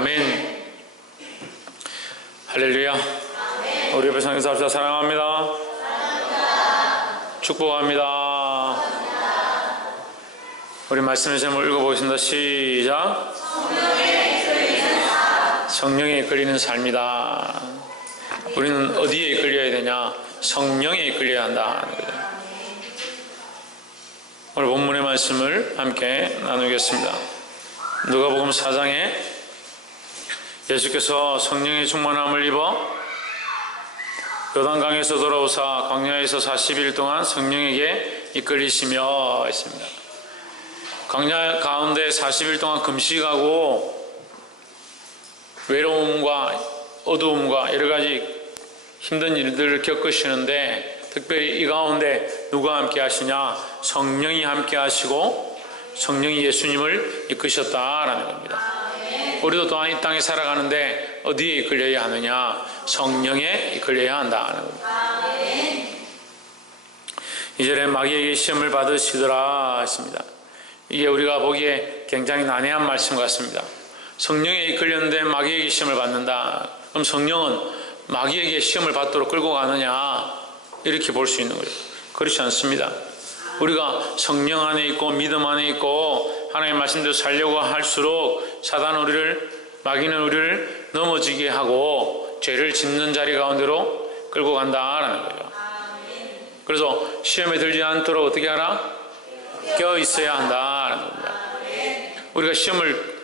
아멘. 할렐루야. 우리 옆에 성경사 합시다. 사랑합니다. 축복합니다. 우리 말씀의 제목을 읽어보겠습니다. 시작. 성령에 이끌리는 삶이다. 우리는 어디에 이끌려야 되냐? 성령에 이끌려야 한다. 오늘 본문의 말씀을 함께 나누겠습니다. 누가복음 4장에 예수께서 성령의 충만함을 입어 요단강에서 돌아오사 광야에서 40일 동안 성령에게 이끌리시며 있습니다. 광야 가운데 40일 동안 금식하고 외로움과 어두움과 여러 가지 힘든 일들을 겪으시는데, 특별히 이 가운데 누가 함께 하시냐? 성령이 함께 하시고 성령이 예수님을 이끄셨다라는 겁니다. 우리도 또한 이 땅에 살아가는데 어디에 이끌려야 하느냐? 성령에 이끌려야 한다는 겁니다. 2절에 마귀에게 시험을 받으시더라 했습니다. 이게 우리가 보기에 굉장히 난해한 말씀 같습니다. 성령에 이끌렸는데 마귀에게 시험을 받는다. 그럼 성령은 마귀에게 시험을 받도록 끌고 가느냐? 이렇게 볼 수 있는 거예요. 그렇지 않습니다. 우리가 성령 안에 있고 믿음 안에 있고 하나님의 말씀대로 살려고 할수록 사단은 마귀는 우리를 넘어지게 하고 죄를 짓는 자리 가운데로 끌고 간다라는 거죠. 그래서 시험에 들지 않도록 어떻게 하라? 깨어 있어야 한다라는 겁니다. 우리가 시험을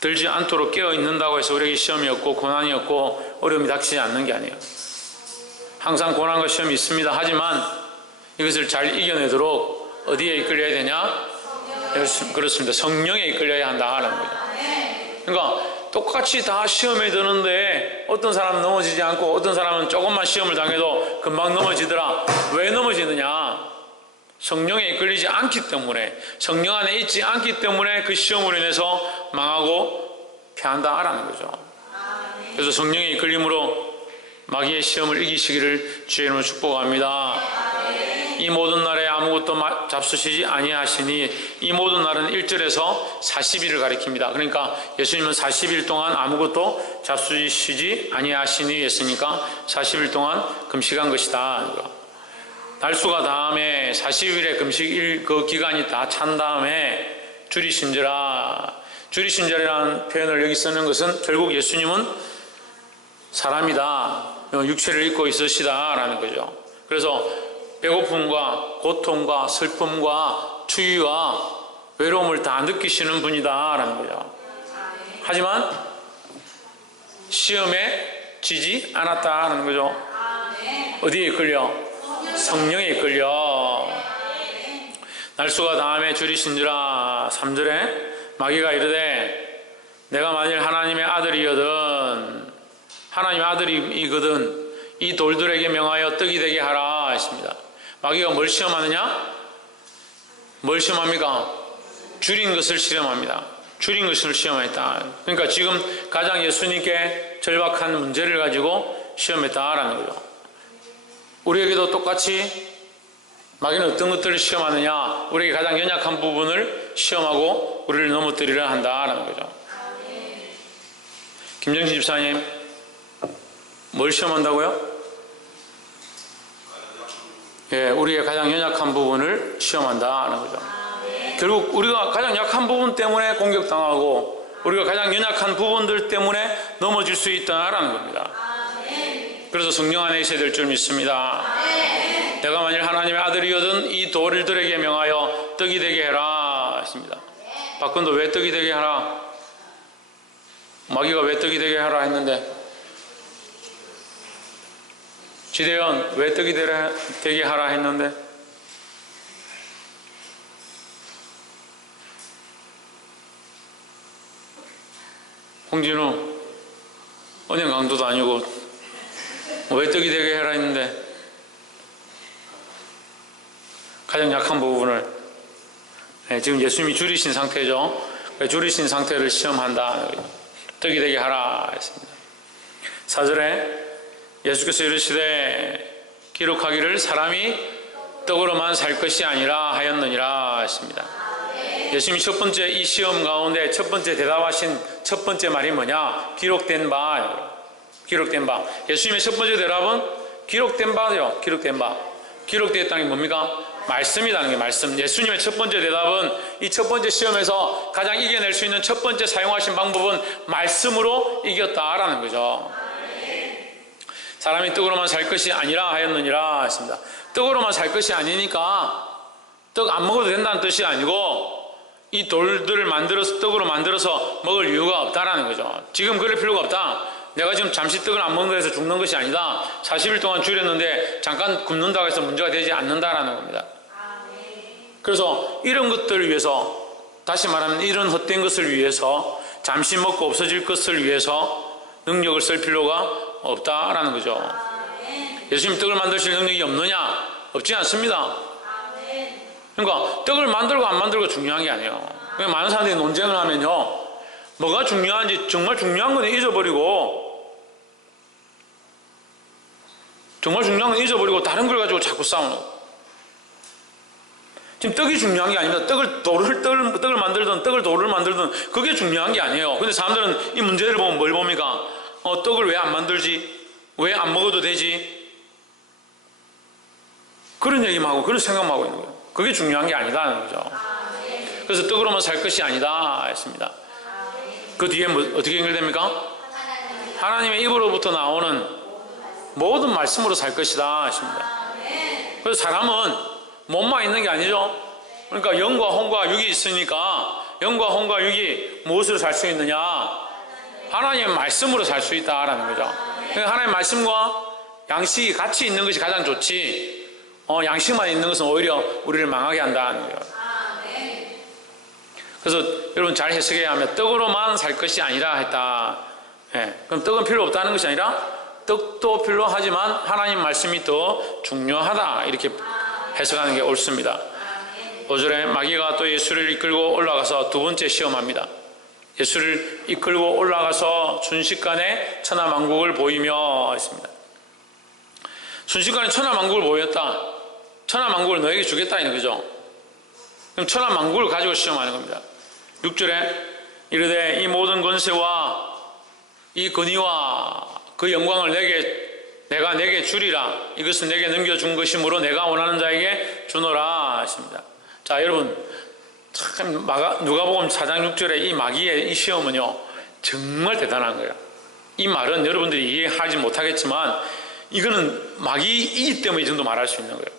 들지 않도록 깨어 있는다고 해서 우리에게 시험이 없고 고난이 없고 어려움이 닥치지 않는 게 아니에요. 항상 고난과 시험이 있습니다. 하지만 이것을 잘 이겨내도록 어디에 이끌려야 되냐? 그렇습니다. 성령에 이끌려야 한다는 거죠. 그러니까 똑같이 다 시험에 드는데 어떤 사람은 넘어지지 않고 어떤 사람은 조금만 시험을 당해도 금방 넘어지더라. 왜 넘어지느냐? 성령에 이끌리지 않기 때문에, 성령 안에 있지 않기 때문에 그 시험으로 인해서 망하고 패한다라는 거죠. 그래서 성령의 이끌림으로 마귀의 시험을 이기시기를 주의 이름으로 축복합니다. 이 모든 날에 아무것도 잡수시지 아니하시니, 이 모든 날은 1절에서 40일을 가리킵니다. 그러니까 예수님은 40일 동안 아무것도 잡수시지 아니하시니 했으니까 40일 동안 금식한 것이다. 달수가 다음에 40일의 금식 그 기간이 다 찬 다음에 줄이신지라. 줄이신지라는 표현을 여기 쓰는 것은 결국 예수님은 사람이다, 육체를 입고 있으시다라는 거죠. 그래서 배고픔과 고통과 슬픔과 추위와 외로움을 다 느끼시는 분이다라는 거죠. 하지만 시험에 지지 않았다는 거죠. 어디에 이끌려? 성령에 이끌려. 날수가 다음에 줄이신지라. 3절에 마귀가 이르되 내가 만일 하나님의 아들이거든, 하나님의 아들이거든 이 돌들에게 명하여 떡이 되게 하라 했습니다. 마귀가 뭘 시험하느냐? 뭘 시험합니까? 줄인 것을 시험합니다. 줄인 것을 시험했다. 그러니까 지금 가장 예수님께 절박한 문제를 가지고 시험했다라는 거죠. 우리에게도 똑같이 마귀는 어떤 것들을 시험하느냐? 우리에게 가장 연약한 부분을 시험하고 우리를 넘어뜨리려 한다라는 거죠. 김정신 집사님, 뭘 시험한다고요? 예, 우리의 가장 연약한 부분을 시험한다는 거죠. 결국 우리가 가장 약한 부분 때문에 공격당하고 우리가 가장 연약한 부분들 때문에 넘어질 수 있다라는 겁니다. 그래서 성령 안에 있어야 될 줄 믿습니다. 내가 만일 하나님의 아들이거든 이 돌들에게 명하여 떡이 되게 해라 했습니다. 박근도 왜 떡이 되게 하라? 마귀가 왜 떡이 되게 하라 했는데, 지대현 왜 떡이 되게 하라 했는데, 홍진우 은행 강도도 아니고 왜 떡이 되게 해라 했는데, 가장 약한 부분을 지금 예수님이 줄이신 상태죠. 줄이신 상태를 시험한다. 떡이 되게 하라 했습니다. 4절에 예수께서 이르시되 기록하기를 사람이 떡으로만 살 것이 아니라 하였느니라 했습니다. 예수님이 첫 번째 이 시험 가운데 첫 번째 대답하신 첫 번째 말이 뭐냐? 기록된 바. 기록된 바. 예수님의 첫 번째 대답은 기록된 바죠. 기록된 바. 기록되었다는 게 뭡니까? 말씀이라는 게 말씀. 예수님의 첫 번째 대답은 이 첫 번째 시험에서 가장 이겨낼 수 있는 첫 번째 사용하신 방법은 말씀으로 이겼다라는 거죠. 사람이 떡으로만 살 것이 아니라 하였느니라 했습니다. 떡으로만 살 것이 아니니까 떡 안 먹어도 된다는 뜻이 아니고 이 돌들을 만들어서 떡으로 만들어서 먹을 이유가 없다라는 거죠. 지금 그럴 필요가 없다. 내가 지금 잠시 떡을 안 먹는다 해서 죽는 것이 아니다. 40일 동안 줄였는데 잠깐 굶는다고 해서 문제가 되지 않는다라는 겁니다. 그래서 이런 것들을 위해서, 다시 말하면 이런 헛된 것을 위해서, 잠시 먹고 없어질 것을 위해서 능력을 쓸 필요가 없다라는 거죠. 예수님 떡을 만드실 능력이 없느냐? 없지 않습니다. 그러니까 떡을 만들고 안 만들고 중요한 게 아니에요. 그러니까 많은 사람들이 논쟁을 하면요, 뭐가 중요한지 정말 중요한 건 잊어버리고 다른 걸 가지고 자꾸 싸우는 거예요. 지금 떡이 중요한 게 아닙니다. 떡을 만들든 떡을 돌을 만들든 그게 중요한 게 아니에요. 근데 사람들은 이 문제를 보면 뭘 봅니까? 떡을 왜 안 만들지? 왜 안 먹어도 되지? 그런 얘기만 하고 그런 생각만 하고 있는 거예요. 그게 중요한 게 아니다는 거죠. 그래서 떡으로만 살 것이 아니다 했습니다. 그 뒤에 어떻게 연결됩니까? 하나님의 입으로부터 나오는 모든 말씀으로 살 것이다 했습니다. 그래서 사람은 몸만 있는 게 아니죠. 그러니까 영과 혼과 육이 있으니까 영과 혼과 육이 무엇으로 살 수 있느냐? 하나님의 말씀으로 살 수 있다라는 거죠. 그러니까 하나님의 말씀과 양식이 같이 있는 것이 가장 좋지, 양식만 있는 것은 오히려 우리를 망하게 한다는 거예요. 그래서 여러분 잘 해석해야 하면 떡으로만 살 것이 아니라 했다. 그럼 떡은 필요 없다는 것이 아니라 떡도 필요하지만 하나님 말씀이 더 중요하다, 이렇게 해석하는 게 옳습니다. 5절에 마귀가 또 예수를 이끌고 올라가서 두 번째 시험합니다. 예수를 이끌고 올라가서 순식간에 천하만국을 보이며 했습니다. 순식간에 천하만국을 보였다. 천하만국을 너에게 주겠다 이런 거죠. 그럼 천하만국을 가지고 시험하는 겁니다. 6절에 이르되 이 모든 권세와 이 권위와 그 영광을 내가 내게 주리라. 이것은 내게 넘겨준 것이므로 내가 원하는 자에게 주노라 하십니다. 자, 여러분, 참 누가복음 4장 6절에 이 마귀의 이 시험은요 정말 대단한 거예요. 이 말은 여러분들이 이해하지 못하겠지만 이거는 마귀이기 때문에 이 정도 말할 수 있는 거예요.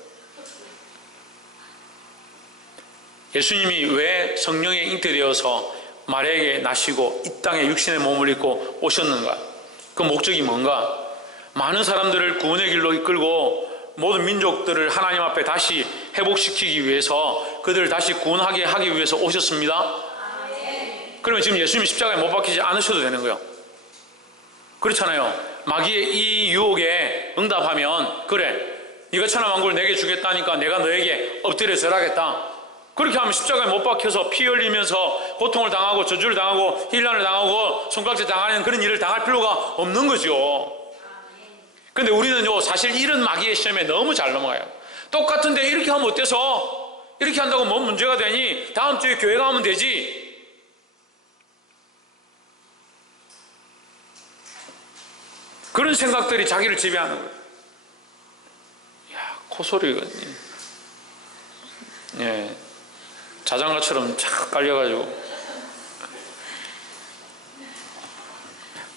예수님이 왜 성령에 잉태되어서 마리아에게 나시고 이 땅에 육신의 몸을 입고 오셨는가? 그 목적이 뭔가? 많은 사람들을 구원의 길로 이끌고 모든 민족들을 하나님 앞에 다시 회복시키기 위해서, 그들을 다시 구원하게 하기 위해서 오셨습니다. 그러면 지금 예수님이 십자가에 못 박히지 않으셔도 되는 거예요. 그렇잖아요. 마귀의 이 유혹에 응답하면, 그래, 네가 천하만국을 내게 주겠다니까 내가 너에게 엎드려 절하겠다. 그렇게 하면 십자가에 못 박혀서 피 흘리면서 고통을 당하고 저주를 당하고 힐난을 당하고 손가락질 당하는 그런 일을 당할 필요가 없는 거죠. 근데 우리는요 사실 이런 마귀의 시험에 너무 잘 넘어가요. 똑같은데 이렇게 하면 어때서? 이렇게 한다고 뭔 문제가 되니? 다음 주에 교회 가면 되지. 그런 생각들이 자기를 지배하는 거예요. 야, 코소리가 자장가처럼 착 깔려가지고.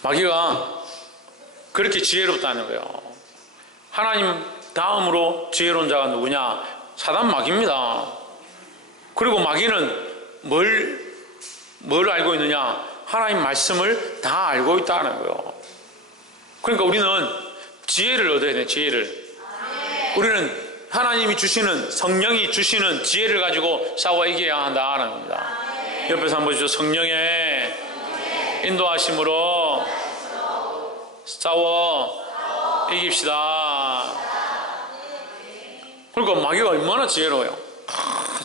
마귀가 그렇게 지혜롭다는 거예요. 하나님 다음으로 지혜로운 자가 누구냐? 사단 마귀입니다. 그리고 마귀는 뭘 알고 있느냐? 하나님 말씀을 다 알고 있다는 거예요. 그러니까 우리는 지혜를 얻어야 돼, 지혜를. 우리는 하나님이 주시는, 성령이 주시는 지혜를 가지고 싸워 이겨야 한다는 겁니다. 옆에서 한번 보시죠. 성령의 인도하심으로 싸워 이깁시다. 그러니까 마귀가 얼마나 지혜로워요.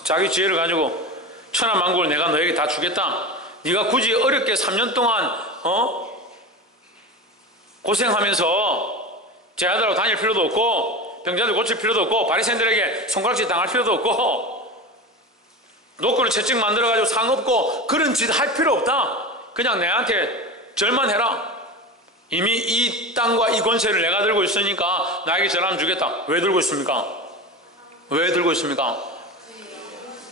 자기 지혜를 가지고 천하만국을 내가 너에게 다 주겠다. 네가 굳이 어렵게 3년 동안 고생하면서 제자들하고 다닐 필요도 없고 병자들 고칠 필요도 없고 바리새인들에게 손가락질 당할 필요도 없고 노크를 채찍 만들어가지고 상 업고 그런 짓 할 필요 없다. 그냥 내한테 절만 해라. 이미 이 땅과 이 권세를 내가 들고 있으니까 나에게 절하면 주겠다. 왜 들고 있습니까? 왜 들고 있습니까?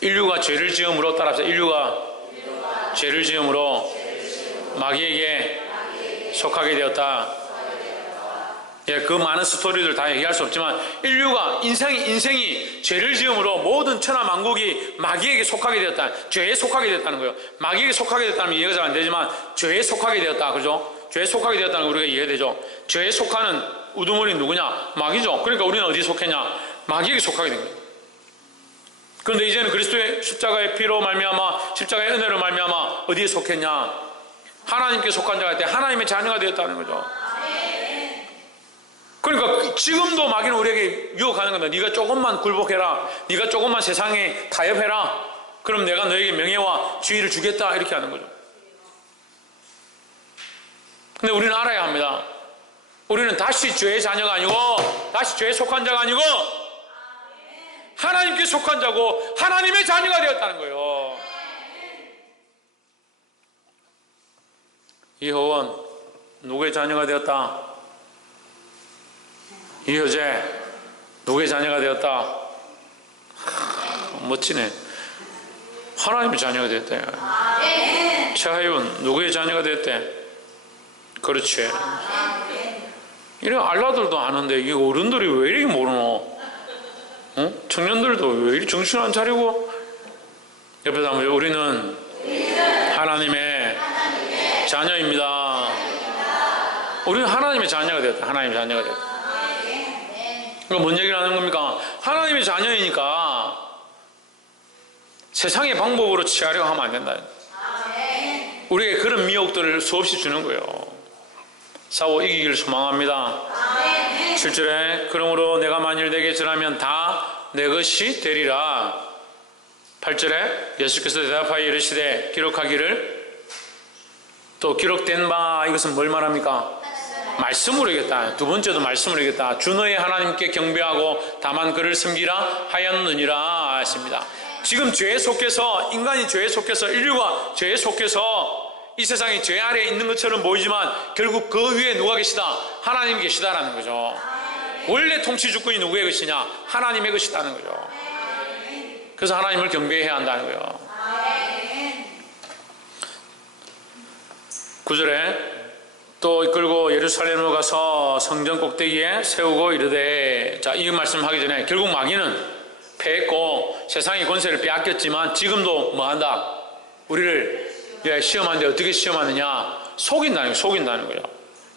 인류가 죄를 지음으로, 따라합시다. 인류가 죄를 지음으로 마귀에게 속하게 되었다. 예, 그 많은 스토리들 다 얘기할 수 없지만 인류가 인생이 죄를 지음으로 모든 천하 만국이 마귀에게 속하게 되었다. 죄에 속하게 되었다는 거예요. 마귀에게 속하게 되었다면 이해가 잘 안 되지만 죄에 속하게 되었다. 그죠? 죄에 속하게 되었다는 거 우리가 이해되죠? 죄에 속하는 우두머리 누구냐? 마귀죠. 그러니까 우리는 어디에 속했냐? 마귀에게 속하게 된 거예요. 그런데 이제는 그리스도의 십자가의 피로 말미암아, 십자가의 은혜로 말미암아 어디에 속했냐? 하나님께 속한 자가 될 때 하나님의 자녀가 되었다는 거죠. 그러니까 지금도 마귀는 우리에게 유혹하는 겁니다. 네가 조금만 굴복해라. 네가 조금만 세상에 타협해라. 그럼 내가 너에게 명예와 지위를 주겠다. 이렇게 하는 거죠. 근데 우리는 알아야 합니다. 우리는 다시 죄의 자녀가 아니고, 다시 죄에 속한 자가 아니고 하나님께 속한 자고 하나님의 자녀가 되었다는 거예요. 이호원 누구의 자녀가 되었다? 이효재 누구의 자녀가 되었다? 멋지네. 하나님의 자녀가 되었대. 최하윤 누구의 자녀가 되었대? 그렇지. 이런 알라들도 아는데 이 어른들이 왜 이렇게 모르노? 응? 청년들도 왜 이렇게 정신 안 차리고? 옆에서 한번 우리는 하나님의 자녀입니다. 우리는 하나님의 자녀가 되었다. 하나님의 자녀가 되었다. 그러니까 뭔 얘기를 하는 겁니까? 하나님의 자녀이니까 세상의 방법으로 취하려고 하면 안 된다. 우리에게 그런 미혹들을 수없이 주는 거예요. 싸워 이기기를 소망합니다. 7절에 그러므로 내가 만일 내게 절하면 다 내 것이 되리라. 8절에 예수께서 대답하여 이르시되 기록하기를, 또 기록된 바, 이것은 뭘 말합니까? 말씀으로 이겼다. 두 번째도 말씀으로 이겼다. 주 너의 하나님께 경배하고 다만 그를 섬기라 하였느니라 했습니다. 지금 죄에 속해서, 인간이 죄에 속해서, 인류가 죄에 속해서 이 세상이 죄 아래에 있는 것처럼 보이지만 결국 그 위에 누가 계시다? 하나님이 계시다라는 거죠. 원래 통치 주권이 누구의 것이냐? 하나님의 것이다는 거죠. 그래서 하나님을 경배해야 한다는 거예요. 9절에 또 이끌고 예루살렘으로 가서 성전 꼭대기에 세우고 이르되, 자, 이 말씀하기 전에 결국 마귀는 패했고 세상의 권세를 빼앗겼지만 지금도 뭐 한다? 우리를 시험하는데 어떻게 시험하느냐? 속인다는 거예요.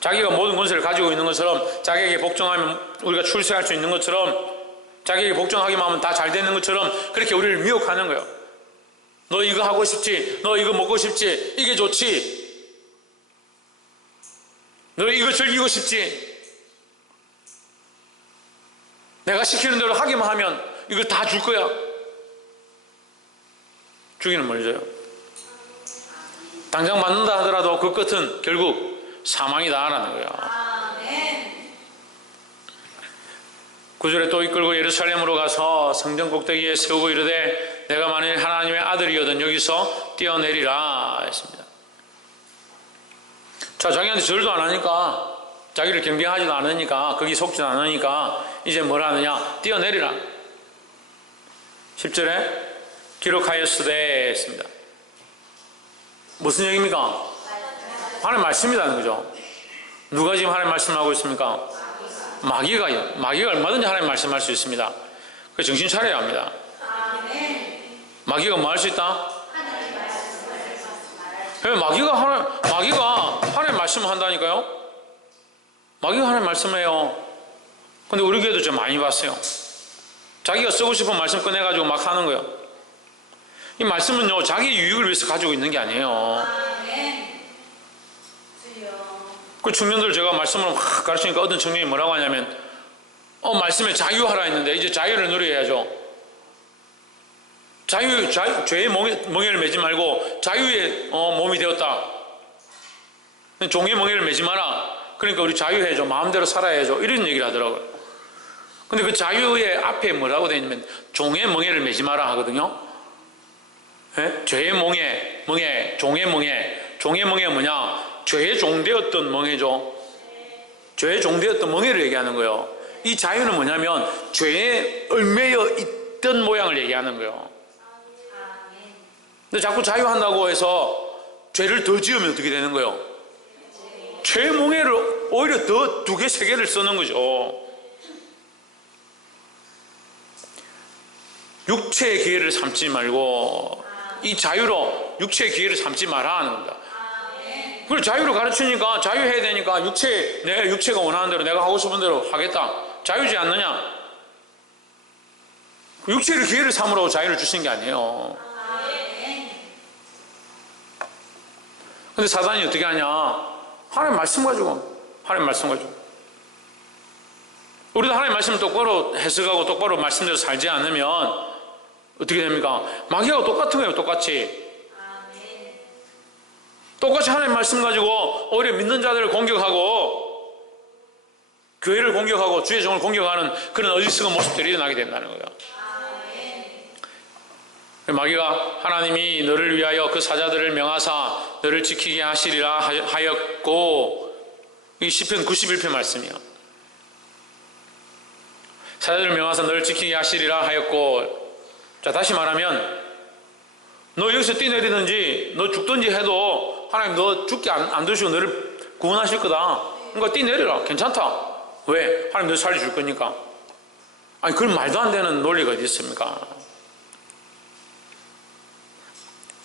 자기가 모든 권세를 가지고 있는 것처럼, 자기에게 복종하면 우리가 출세할 수 있는 것처럼, 자기에게 복종하기만 하면 다 잘 되는 것처럼 그렇게 우리를 미혹하는 거예요. 너 이거 하고 싶지? 너 이거 먹고 싶지? 이게 좋지? 너 이거 즐기고 싶지? 내가 시키는 대로 하기만 하면 이거 다 줄 거야. 주기는 뭘 줘요? 당장 맞는다 하더라도 그 끝은 결국 사망이다라는 거예요. 9절에 또 이끌고 예루살렘으로 가서 성전 꼭대기에 세우고 이르되 내가 만일 하나님의 아들이거든 여기서 뛰어내리라 했습니다. 자, 자기한테 절도 안 하니까, 자기를 경배하지도 않으니까, 거기 속지도 않으니까 이제 뭘 하느냐? 뛰어내리라. 10절에 기록하였으되 했습니다. 무슨 얘기입니까? 하나님 말씀이라는 거죠. 누가 지금 하나님 말씀을 하고 있습니까? 마귀가요. 마귀가 얼마든지 하나님 말씀할 수 있습니다. 그 정신 차려야 합니다. 마귀가 뭐 할 수 있다? 마귀가 하나님 말씀을 한다니까요. 마귀가 하나님 말씀해요. 근데 우리 교회도 좀 많이 봤어요. 자기가 쓰고 싶은 말씀 꺼내가지고 막 하는 거예요. 이 말씀은요, 자기 유익을 위해서 가지고 있는 게 아니에요. 그 청년들 제가 말씀을 막 가르치니까 어떤 청년이 뭐라고 하냐면, 말씀에 자유하라 했는데 이제 자유를 누려야죠. 죄의 멍에를 매지 말고 자유의 몸이 되었다. 종의 멍에를 매지 마라. 그러니까 우리 자유해야죠. 마음대로 살아야죠. 이런 얘기를 하더라고요. 근데 그 자유의 앞에 뭐라고 되어 있냐면 종의 멍에를 매지 마라 하거든요. 예? 죄의 멍에, 종의 멍에 뭐냐? 죄의 종되었던 멍에죠. 죄의 종되었던 멍에를 얘기하는 거예요. 이 자유는 뭐냐면 죄에 얽매여 있던 모양을 얘기하는 거예요. 근데 자꾸 자유한다고 해서 죄를 더 지으면 어떻게 되는 거예요? 죄의 멍에를 오히려 더 2개, 3개를 쓰는 거죠. 육체의 기회를 삼지 말고 이 자유로 육체의 기회를 삼지 마라 하는 겁니다. 그걸 자유로 가르치니까 자유해야 되니까 내 육체가 원하는 대로 내가 하고 싶은 대로 하겠다. 자유지 않느냐? 육체를 기회를 삼으라고 자유를 주신 게 아니에요. 근데 사단이 어떻게 하냐? 하나님 말씀 가지고 우리도 하나님 말씀을 똑바로 해석하고 똑바로 말씀대로 살지 않으면 어떻게 됩니까? 마귀하고 똑같은 거예요. 똑같이 하나님 말씀 가지고 오히려 믿는 자들을 공격하고 교회를 공격하고 주의 종을 공격하는 그런 어리석은 모습들이 일어나게 된다는 거예요. 마귀가 하나님이 너를 위하여 그 사자들을 명하사 너를 지키게 하시리라 하였고, 이 시편 91편 말씀이야. 사자들을 명하사 너를 지키게 하시리라 하였고, 자 다시 말하면 너 여기서 뛰내리든지 너 죽든지 해도 하나님 너 죽게 안 두시고 너를 구원하실 거다. 그러니까 뛰내려라. 괜찮다. 왜? 하나님 너 살려줄 거니까. 아니 그런 말도 안 되는 논리가 어디 있습니까?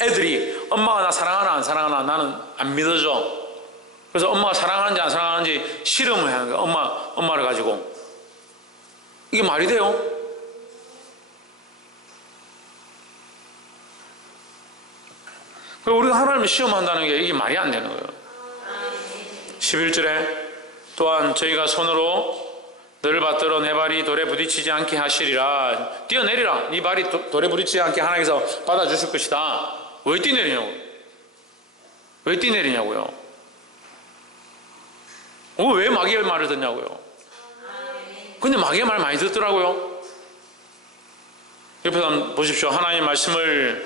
애들이 엄마가 나 사랑하나 안 사랑하나 나는 안 믿어져. 그래서 엄마가 사랑하는지 안 사랑하는지 실험을 하는 거야. 엄마를 가지고. 이게 말이 돼요? 우리가 하나님을 시험한다는 게 이게 말이 안 되는 거예요. 11절에 또한 저희가 손으로 너를 받들어 내 발이 돌에 부딪히지 않게 하시리라. 뛰어내리라. 네 발이 돌에 부딪히지 않게 하나님께서 받아주실 것이다. 왜 뛰내리냐고요? 왜 마귀의 말을 듣냐고요? 근데 마귀의 말 많이 듣더라고요. 옆에서 한번 보십시오. 하나님의 말씀을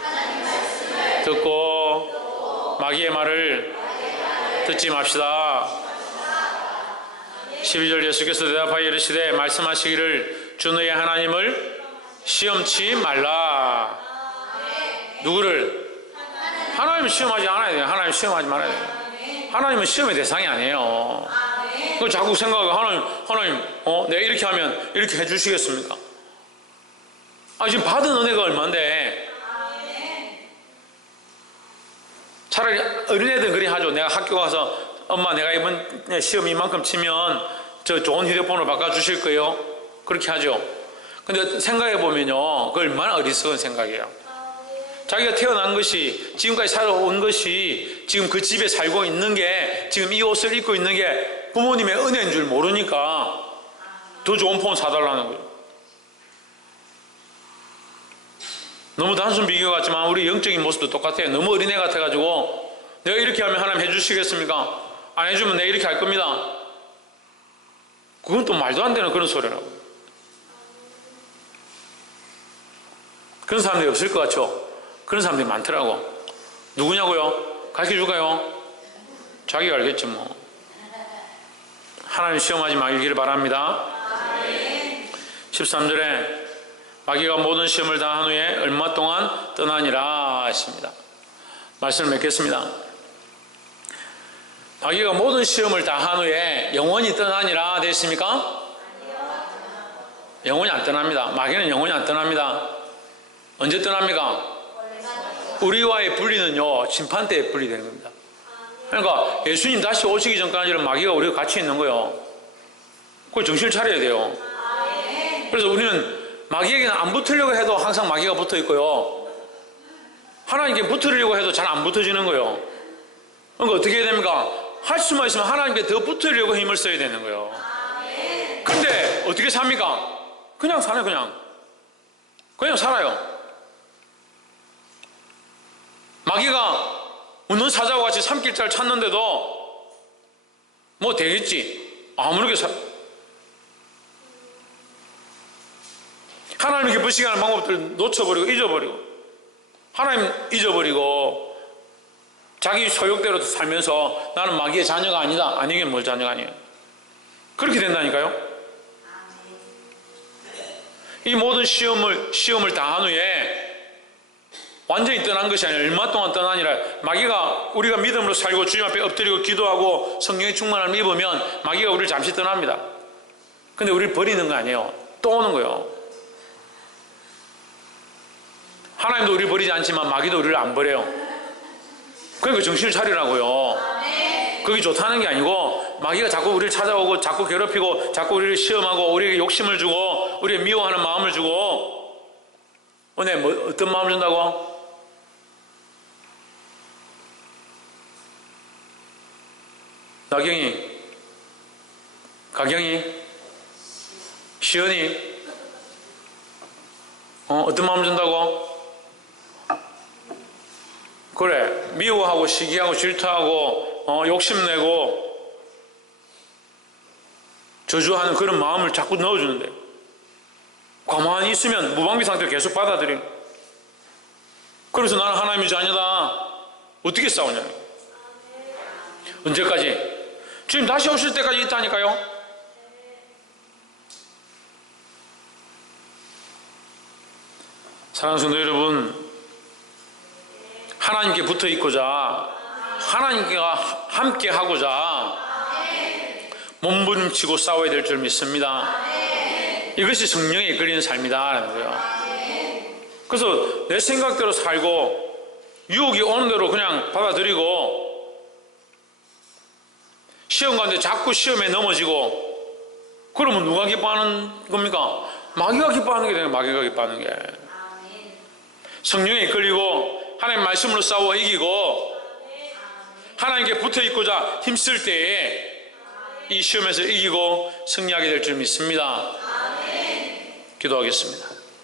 듣고 마귀의 말을 듣지 맙시다. 12절 예수께서 대답하여 이르시되 말씀하시기를 주 너의 하나님을 시험치 말라. 누구를? 하나님을 시험하지 않아야 돼요. 하나님 시험하지 말아야 돼요. 하나님은 시험의 대상이 아니에요. 그걸 자꾸 생각하고 하나님 내가 이렇게 하면 이렇게 해주시겠습니까? 지금 받은 은혜가 얼마인데. 차라리 어린애들은 그리 하죠. 내가 학교 가서 엄마 내가 이번 시험 이만큼 치면 저 좋은 휴대폰으로 바꿔주실 거예요? 그렇게 하죠. 근데 생각해 보면요, 그 얼마나 어리석은 생각이에요. 자기가 태어난 것이, 지금까지 살아온 것이, 지금 그 집에 살고 있는 게, 지금 이 옷을 입고 있는 게 부모님의 은혜인 줄 모르니까 더 좋은 폰 사달라는 거예요. 너무 단순 비교 같지만 우리 영적인 모습도 똑같아요. 너무 어린애 같아가지고 내가 이렇게 하면 하나님 해주시겠습니까? 안 해주면 내가 이렇게 할 겁니다. 그건 또 말도 안 되는 그런 소리라고. 그런 사람들이 없을 것 같죠? 그런 사람들이 많더라고. 누구냐고요? 가르쳐줄까요? 자기가 알겠지 뭐. 하나님 시험하지 말기를 바랍니다. 13절에 마귀가 모든 시험을 다 한 후에 얼마 동안 떠나니라 하십니다. 말씀을 맺겠습니다. 마귀가 모든 시험을 다 한 후에 영원히 떠나니라 되십니까? 영원히 안 떠납니다. 마귀는 영원히 안 떠납니다. 언제 떠납니까? 우리와의 분리는요, 심판 때 분리되는 겁니다. 그러니까 예수님 다시 오시기 전까지는 마귀가 우리가 같이 있는 거예요. 그걸 정신을 차려야 돼요. 그래서 우리는 마귀에게는 안 붙으려고 해도 항상 마귀가 붙어 있고요, 하나님께 붙으려고 해도 잘 안 붙어지는 거예요. 그러니까 어떻게 해야 됩니까? 할 수만 있으면 하나님께 더 붙으려고 힘을 써야 되는 거예요. 근데 어떻게 삽니까? 그냥 사네. 그냥 살아요. 마귀가 웃는 사자와 같이 삼킬자를 찾는데도 뭐 되겠지. 아무렇게 하나님 기쁘시게 하는 방법들 놓쳐버리고 잊어버리고 하나님 잊어버리고 자기 소욕대로 살면서 나는 마귀의 자녀가 아니다. 아니긴 뭘 자녀가 아니에요. 그렇게 된다니까요. 이 모든 시험을 당한 후에 완전히 떠난 것이 아니라 얼마 동안 떠나니라 마귀가 우리가 믿음으로 살고 주님 앞에 엎드리고 기도하고 성령의 충만함을 입으면 마귀가 우리를 잠시 떠납니다. 근데 우리를 버리는 거 아니에요. 또 오는 거예요. 하나님도 우리를 버리지 않지만 마귀도 우리를 안 버려요. 그러니까 정신을 차리라고요. 그게 좋다는 게 아니고 마귀가 자꾸 우리를 찾아오고 자꾸 괴롭히고 자꾸 우리를 시험하고 우리에게 욕심을 주고 우리의 미워하는 마음을 주고 어떤 마음을 준다고? 나경이, 가경이, 시연이 어떤 마음을 준다고? 그래, 미워하고 시기하고 질투하고 욕심내고 저주하는 그런 마음을 자꾸 넣어주는데 가만히 있으면 무방비 상태로 계속 받아들임. 그래서 나는 하나님의 자녀다. 어떻게 싸우냐? 언제까지? 주님 다시 오실 때까지 있다니까요. 사랑하는 성도 여러분, 하나님께 붙어 있고자 하나님과 함께 하고자 몸부림치고 싸워야 될 줄 믿습니다. 이것이 성령에 이끌리는 삶이다라는 거예요. 그래서 내 생각대로 살고 유혹이 오는 대로 그냥 받아들이고 시험 가운데 자꾸 시험에 넘어지고 그러면 누가 기뻐하는 겁니까? 마귀가 기뻐하는 게 되는 마귀가 기뻐하는 게. 성령에 이끌리고 하나님 말씀으로 싸워 이기고 하나님께 붙어 있고자 힘쓸 때에 이 시험에서 이기고 승리하게 될 줄 믿습니다. 기도하겠습니다.